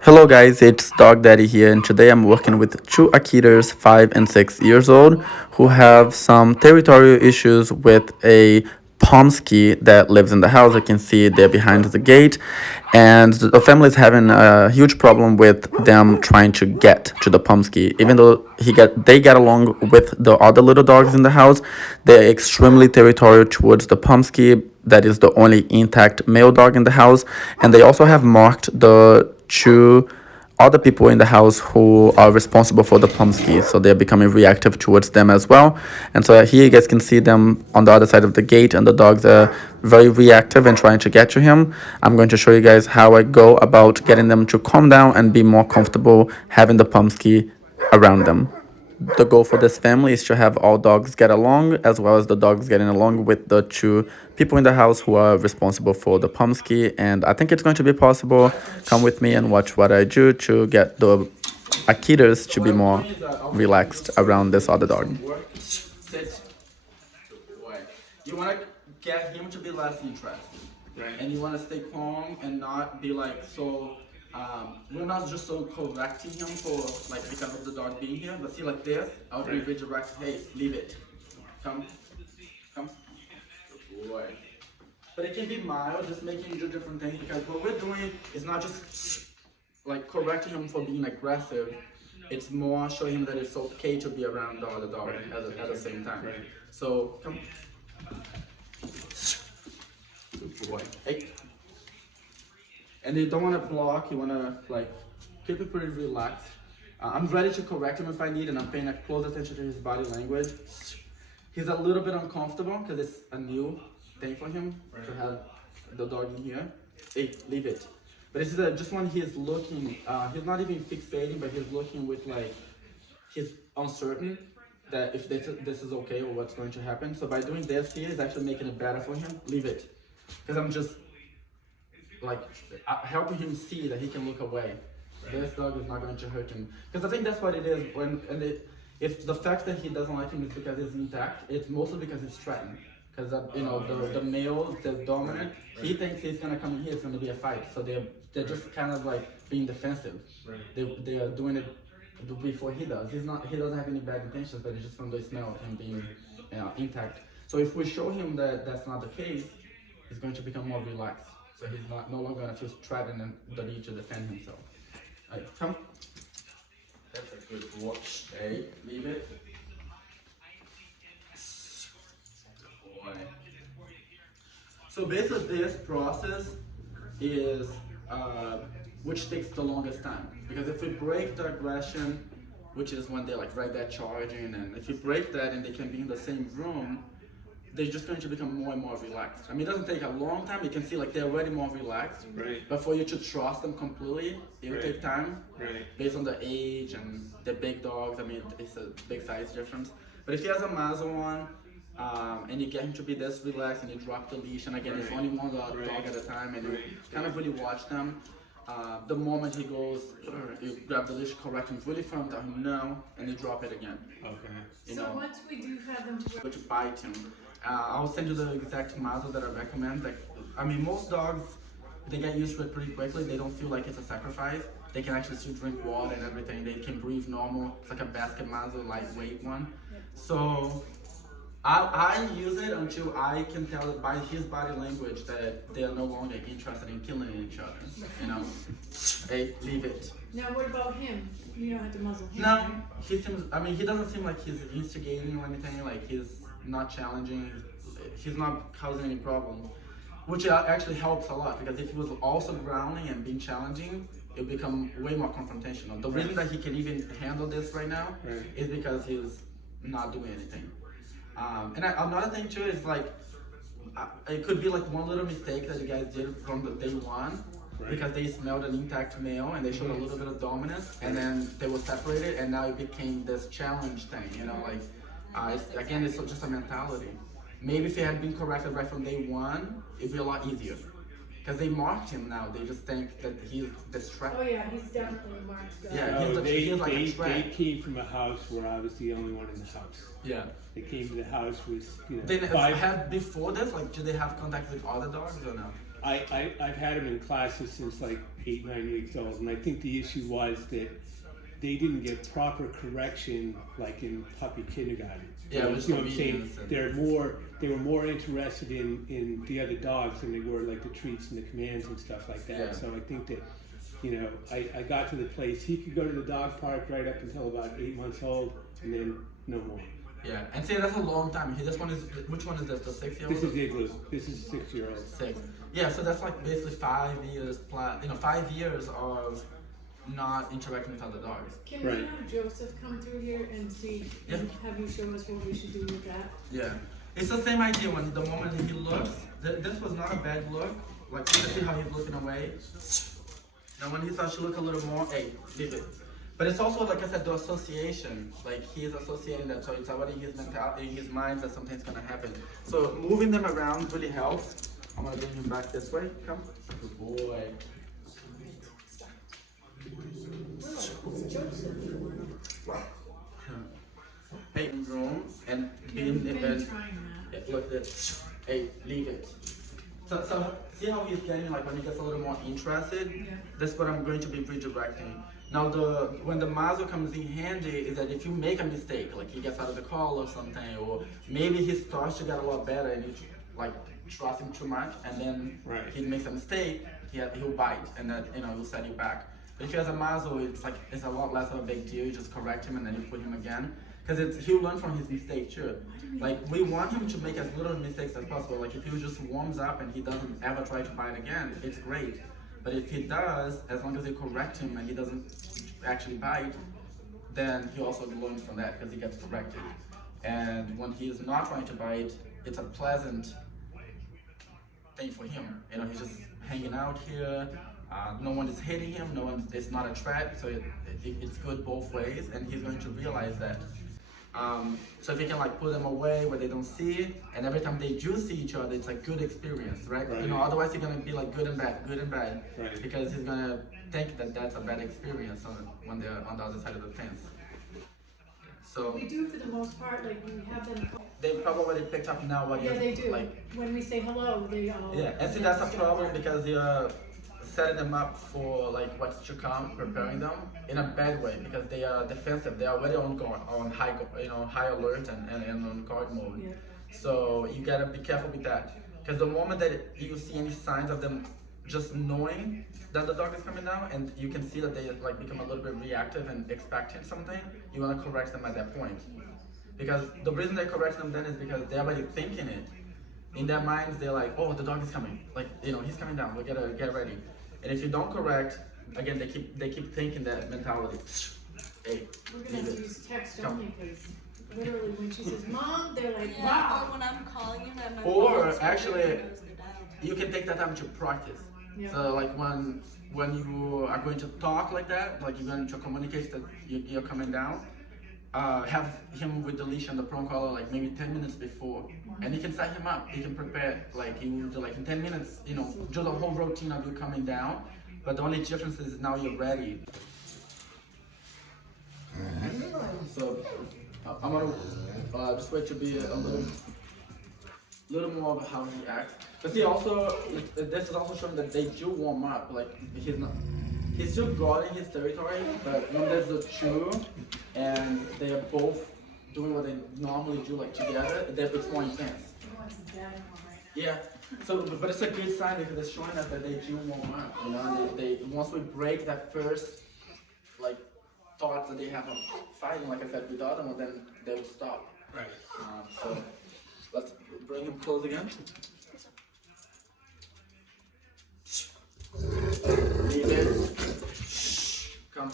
Hello guys, it's Dog Daddy here, and today I'm working with two Akitas, 5 and 6 years old, who have some territorial issues with a Pomsky that lives in the house. You can see they're behind the gate, and the family is having a huge problem with them trying to get to the Pomsky. Even though they get along with the other little dogs in the house, they're extremely territorial towards the Pomsky. That is the only intact male dog in the house, and they also have marked the two other people in the house who are responsible for the Pomsky, so they're becoming reactive towards them as well. And so here you guys can see them on the other side of the gate, and the dogs are very reactive and trying to get to him. I'm going to show you guys how I go about getting them to calm down and be more comfortable having the Pomsky around them. The goal for this family is to have all dogs get along, as well as the dogs getting along with the two people in the house who are responsible for the Pomsky. And I think it's going to be possible. Come with me and watch what I do to get the Akitas to be more relaxed around this other dog. Sit. You want to get him to be less interested. Right. And you want to stay calm and not be like so. We're not just so correcting him for like because of the dog being here, but see like this, I would be redirect. Hey, leave it. Come. Good boy. But it can be mild, just making him do different things, because what we're doing is not just like correcting him for being aggressive. It's more showing him that it's okay to be around the other dog at the same time. Right. So come. Good boy. Hey. And you don't want to block, you want to like keep it pretty relaxed. I'm ready to correct him if I need, and I'm paying close attention to his body language. He's a little bit uncomfortable because it's a new thing for him to have the dog in here. Hey, leave it. But this is just when he's looking, he's not even fixating, but he's looking with like, he's uncertain that if this is okay or what's going to happen. So by doing this here, is actually making it better for him. Leave it. Because I'm just like helping him see that he can look away. This dog is not going to hurt him, because I think that's what it is. If the fact that he doesn't like him is because he's intact, it's mostly because he's threatened. Because the male, the dominant, he thinks he's gonna come in here, it's gonna be a fight. So they're just kind of like being defensive. Right. They are doing it before he does. He doesn't have any bad intentions, but it's just from the smell of him being intact. So if we show him that that's not the case, he's going to become more relaxed. So he's no longer going to feel threatened and the need to defend himself. All right, come. That's a good watch. Hey, leave it. Boy. So basically this process is which takes the longest time. Because if we break the aggression, which is when they're like right there charging, and if you break that and they can be in the same room, they're just going to become more and more relaxed. I mean, it doesn't take a long time. You can see like they're already more relaxed. Right. But for you to trust them completely, it will take time. Right. Based on the age and the big dogs. I mean, it's a big size difference. But if he has a muzzle on, and you get him to be this relaxed, and you drop the leash, and again, it's only one dog at a time, and you kind of really watch them. The moment he goes, you grab the leash, correct him really firm, tell him no, and you drop it again. Okay. So once we do have them to bite him. I'll send you the exact muzzle that I recommend. Like, I mean, most dogs, they get used to it pretty quickly. They don't feel like it's a sacrifice. They can actually still drink water and everything. They can breathe normal. It's like a basket muzzle, lightweight one. So I use it until I can tell by his body language that they are no longer interested in killing each other. Hey, leave it. Now what about him? You don't have to muzzle him. No, he seems. I mean, he doesn't seem like he's instigating or anything. Like he's not challenging. He's not causing any problem, which actually helps a lot, because if he was also growling and being challenging, it would become way more confrontational. The reason that he can even handle this right now is because he's not doing anything. And another thing too is like, it could be like one little mistake that you guys did from the day one, because they smelled an intact male and they showed a little bit of dominance, and then they were separated, and now it became this challenge thing, again, it's just a mentality. Maybe if it had been corrected right from day one, it'd be a lot easier. because they marked him now. They just think that he's distracted. Oh yeah, he's definitely Mark's guy. Yeah. No, he's like a they threat. came from a house where I was the only one in the house. Yeah. They came to the house with, They five. had before this, like, do they have contact with other dogs or no? I've had them in classes since like 8, 9 weeks old, and I think the issue was that they didn't get proper correction like in puppy kindergarten. Yeah, you know what I'm saying? obedience and- They were more interested in the other dogs than they were like the treats and the commands and stuff like that. Yeah. So I think that, I got to the place he could go to the dog park right up until about 8 months old, and then no more. Yeah, and see, that's a long time. This one is, which one is this? The 6-year-old? This is Igloo. This is 6-year-old. 6. Yeah, so that's like basically 5 years plus, 5 years of not interacting with other dogs. Can Right. we have Joseph come through here and see, Yeah. and have you show us what we should do with that? Yeah, it's the same idea. When the moment he looks, this was not a bad look. Like, you can see how he's looking away. Now when he starts to look a little more, hey, leave it. But it's also, like I said, the association. Like, he's associating that, so it's already in his mentality, in his mind that something's gonna happen. So moving them around really helps. I'm gonna bring him back this way. Come. Good boy. Hey, room and Been being trying that. look this. Hey, leave it. So see how he's getting, like, when he gets a little more interested. Yeah. That's what I'm going to be redirecting. Now when the muzzle comes in handy is that if you make a mistake, like he gets out of the call or something, or maybe he starts to get a lot better and you like trust him too much, and then Right. he makes a mistake, he'll bite, and then he'll set you back. But if he has a muzzle, it's a lot less of a big deal. You just correct him and then you put him again, because he'll learn from his mistake too. Like, we want him to make as little mistakes as possible. Like, if he just warms up and he doesn't ever try to bite again, it's great. But if he does, as long as you correct him and he doesn't actually bite, then he also learns from that because he gets corrected. And when he's not trying to bite, it's a pleasant thing for him. He's just hanging out here. No one is hitting him. It's not a threat. So it's good both ways, and he's going to realize that. So if you can like put them away where they don't see, and every time they do see each other, it's a good experience, right? Right. Otherwise he's gonna be like good and bad, Right. because he's gonna think that that's a bad experience when they're on the other side of the fence. So We do for the most part, like we have them. they probably already picked up now what Yeah, you're they do. like. When we say hello, they all. Yeah, and see that's a problem because you're setting them up for like what's to come, preparing them in a bad way because they are defensive. They are already on guard, on high alert and on guard mode. Yeah. So you gotta be careful with that because the moment that you see any signs of them just knowing that the dog is coming down and you can see that they like become a little bit reactive and expecting something, you wanna correct them at that point. Because the reason they correct them then is because they're already thinking it. In their minds, they're like, oh, the dog is coming. Like, he's coming down. We gotta get ready. And if you don't correct, again, they keep thinking that mentality. Hey, We're gonna have to use text Come. only because literally when she says mom, they're like, Yeah, wow. or when I'm calling him and my Or phone's actually, ringing, he knows the dial. you can take that time to practice. Yeah. So like when you are going to talk like that, like you're going to communicate that you're coming down, have him with the leash and the prong collar like maybe 10 minutes before, and you can set him up. You can prepare like you will do like in 10 minutes, do the whole routine of you coming down. But the only difference is now you're ready. So I'm gonna just wait to be a little more of how he acts. But see, also this is also showing that they do warm up. Like he's still guarding his territory, but when there's the two and they are both doing what they normally do like together, it's more intense. Yeah. So, but it's a good sign because it's showing us that they do warm up. They once we break that first like thoughts that they have of fighting, like I said, with the other one, then they will stop. Right. So let's bring him close again. Leave it. Come.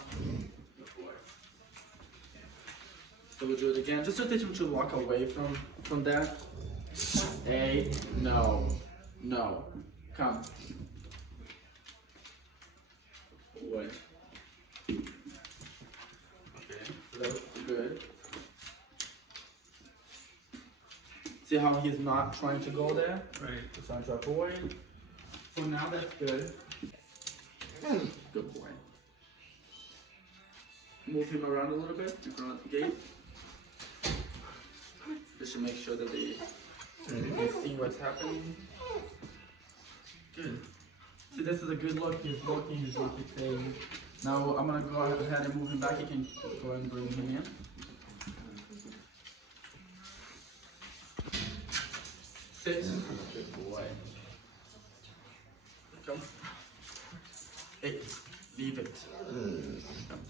So we'll do it again, just to teach him to walk away from that. Hey, no, come. Wait. Okay, so that was good. See how he's not trying to go there? Right. He's trying to avoid. For now, that's good. Good boy. Move him around a little bit in front of the gate. Just to make sure that they can see what's happening. Good. See, this is a good look. He's looking, he's saying. Now I'm gonna go ahead and move him back. You can go and bring him in. Sit. Good boy. Come. Hey, leave it. Come.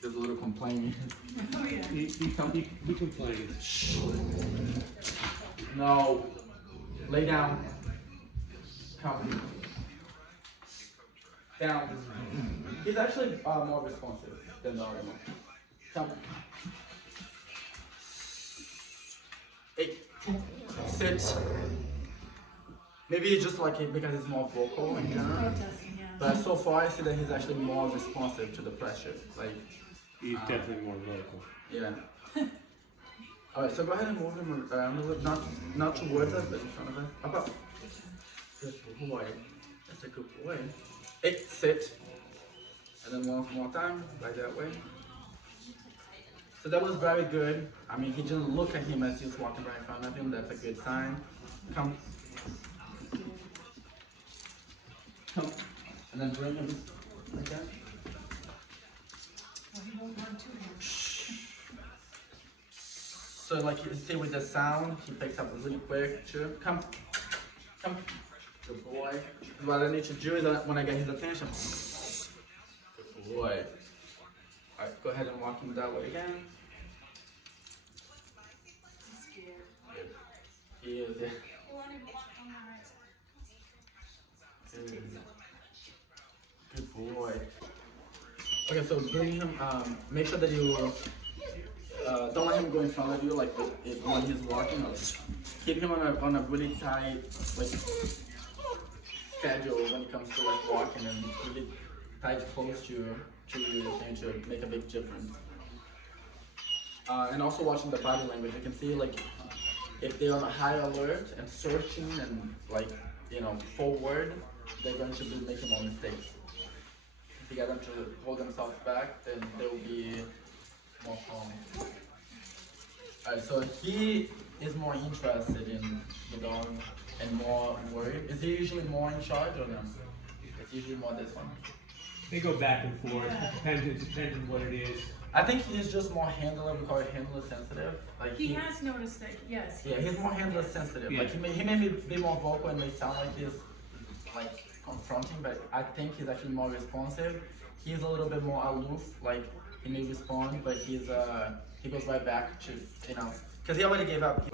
There's a little complaining. Oh, yeah. He complains. No. Lay down. Come. Down. He's actually more responsive than the other one. Come. Hey. Sit. Maybe it's just like it because it's more vocal in general. Protesting, yeah. But so far I see that he's actually more responsive to the pressure. Like, He's definitely more vocal. yeah. Alright, so go ahead and move him around a little, not towards us, but in front of us. Up. Good boy. That's a good boy. Hey, sit. And then one more time, like that way. So that was very good. I mean, he didn't look at him as he was walking right in front of him. That's a good sign. Come. Come. And then bring him like that. Well, he won't run too much. So like you see with the sound, he picks up really quick too. Come. Come. Good boy. What I need to do is that when I get his attention. Good boy. Alright, go ahead and walk him that way again. Scared. He is it. Good boy. Okay, so bring him, make sure that you don't let him go in front of you like when he's walking. Keep him on a really tight like schedule when it comes to like walking and really tight close to you to make a big difference. And also watching the body language, you can see like if they're on a high alert and searching and like forward, they're going to be making more mistakes. If you get them to hold themselves back, then they will be more calm. Alright, so he is more interested in the dog and more worried. Is he usually more in charge or no? It's usually more this one. They go back and forth. It depends on what it is. I think he's just more handler, we call it handler sensitive. Like He has noticed that, yes. yeah, he's more handler sensitive. Yeah. Like he may be more vocal and may sound like he's like confronting, but I think he's actually more responsive. He's a little bit more aloof, like he may respond, but he goes right back to because he already gave up.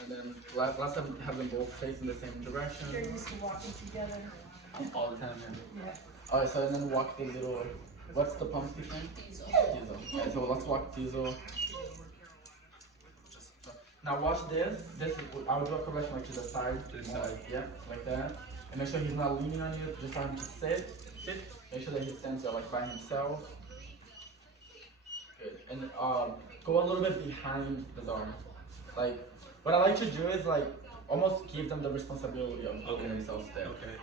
And then last time have them both facing the same direction. They're used to walking together. All the time. Yeah. Alright, so then walk the little. What's the Pomsky thing? Diesel. Okay, so let's walk Diesel. Now watch this. I'll do a correction like to the side. To the side. Yeah, like that. And make sure he's not leaning on you. Just tell him to sit. Make sure that he stands there like by himself. Good. And go a little bit behind the dog. Like what I like to do is like almost give them the responsibility of holding themselves there. Okay.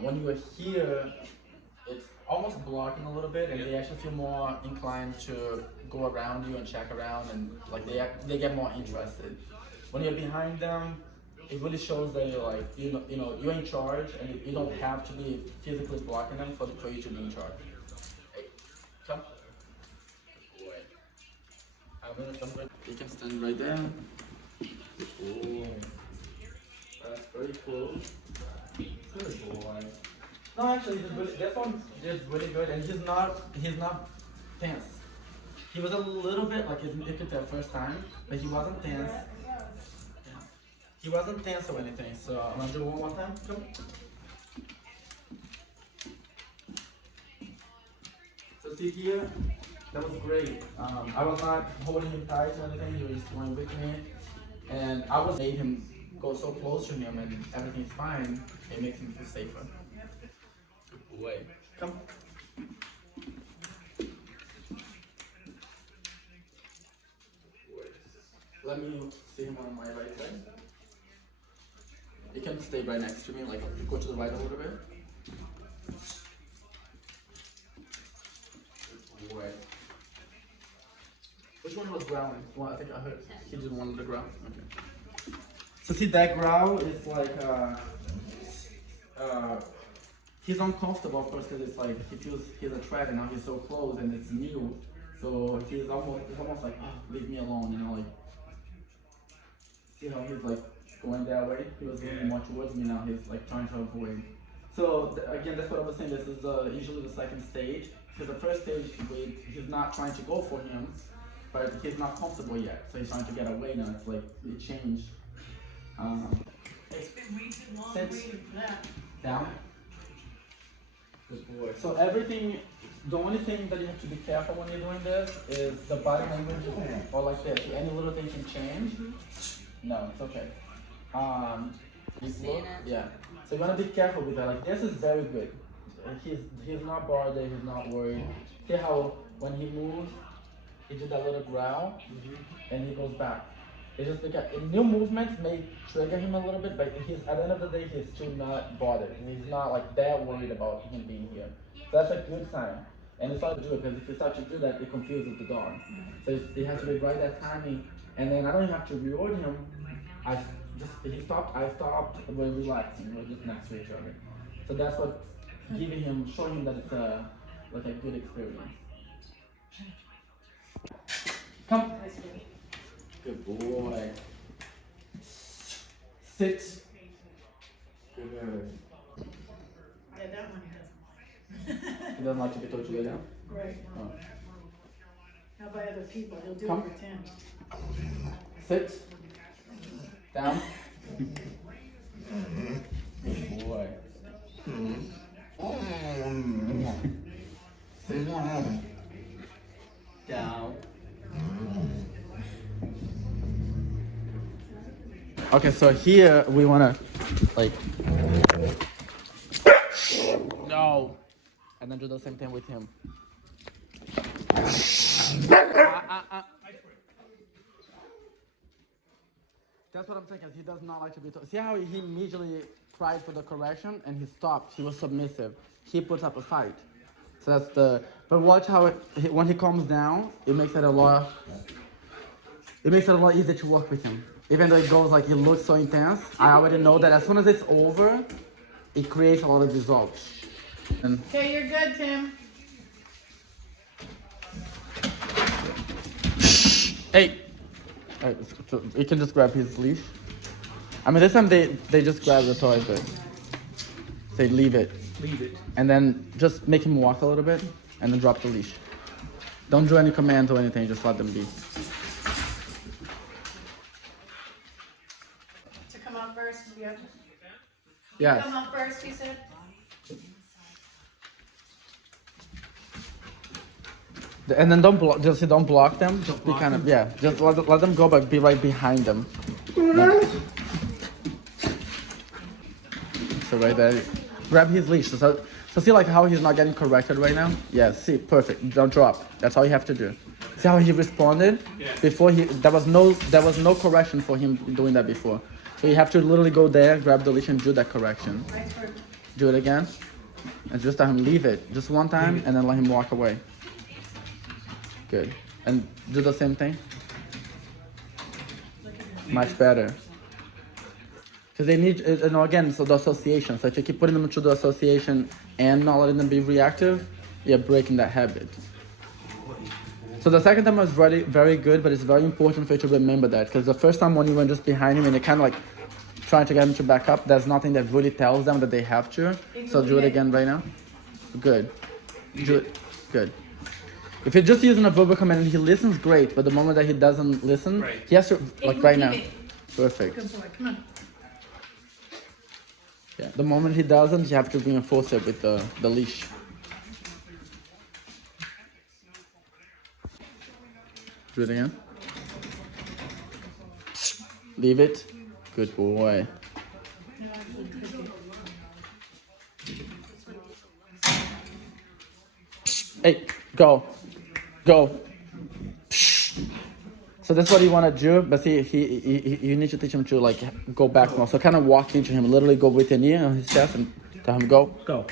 When you are here, it's almost blocking a little bit, and they actually feel more inclined to go around you and check around, and like they get more interested. When you're behind them, it really shows that you're like you're in charge, and you don't have to be physically blocking them for you to be in charge. Hey, come. Good boy. You can stand right there. Oh, that's very cool. Good boy. No, actually, this one is really good, and he's not tense. He was a little bit like it the first time, but he wasn't tense. Yeah. He wasn't tense or anything. So I'm gonna do it one more time. Come. So see here, that was great. I was not holding him tight or anything. He was just going with me, and I was made him go so close to him, and everything's fine. It makes him feel safer. Wait, come. Let me see him on my right side. You can stay right next to me, like you go to the right a little bit. Right. Which one was growling? Well, I think I heard he did one of the growl. Okay. So see that growl is like he's uncomfortable of course because it's like he feels he's a threat and now he's so close and it's new. So he's almost like, oh, leave me alone, you know, like see how he's like going that way? He was leaning more towards me, now he's like trying to avoid. So again, that's what I was saying, this is usually the second stage. Because the first stage, he's not trying to go for him, but he's not comfortable yet. So he's trying to get away now, it's like, it changed. It's been way too long Sit. waiting for that. Down. Good boy. So everything, the only thing that you have to be careful when you're doing this is the body language or like this. Any little thing can change. No, it's okay. You Seeing look, it. yeah. So you wanna be careful with that. Like this is very good. He's not bothered, he's not worried. See how when he moves, he did that little growl and he goes back. It's just because new movements may trigger him a little bit, but he's at the end of the day he's still not bothered. He's not like that worried about him being here. So that's a good sign. And it's hard to do it because if you start to do that, it confuses the dog. So it has to be right that timing. And then I don't even have to reward him. He stopped, I stopped, we're relaxing, we're just next to each other. So that's what showing him that it's like a good experience. Come. Good boy. Sit. Good. Yeah, that one He doesn't like to be told to lay down? doesn't. Right. Oh. Not by other people, he'll do Come. it for 10. Sit. Down. Good boy. Sit down. Down. Okay, so here we wanna like no, and then do the same thing with him. That's what I'm saying, because he does not like to be told. See how he immediately cried for the correction and he stopped. He was submissive. He puts up a fight. So that's the. But watch how when he calms down, it makes it a lot. It makes it a lot easier to work with him. Even though it goes like he looks so intense, I already know that as soon as it's over, it creates a lot of results. And Okay, you're good, Tim. hey, so you can just grab his leash. I mean, this time they just grab the toy, but say leave it. Leave it. And then just make him walk a little bit, and then drop the leash. Don't do any commands or anything, just let them be. To come out first, yeah. Yes. Come out first, he said. And then don't block them. Just be kind of, yeah. Just let them go, but be right behind them. So right there, grab his leash. So see like how he's not getting corrected right now? Yeah, see, perfect. Don't drop. That's all you have to do. See how he responded? Yeah. Before there was no correction for him doing that before. So you have to literally go there, grab the leash and do that correction. Right for Do it again. And just let him leave it. Just one time and then let him walk away. Good. And do the same thing. Much better. Because they need, again, so the association. So if you keep putting them through the association and not letting them be reactive, you're breaking that habit. So the second time was very, very good, but it's very important for you to remember that. Because the first time when you went just behind him and you're kind of like trying to get him to back up, there's nothing that really tells them that they have to. So do it again right now. Good. Do it. Good. If you're just using a verbal command and he listens, great. But the moment that he doesn't listen, Right. he has to, like right now. Good Perfect. boy, come on. Yeah. The moment he doesn't, you have to reinforce it with the leash. Do it again. Leave it. Good boy. Hey, go. Go. So that's what you want to do, but see, you need to teach him to like go back more. So kind of walk into him, literally go with your knee on his chest and tell him go, Go.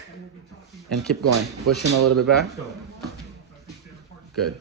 and keep going. Push him a little bit back. Go. Good.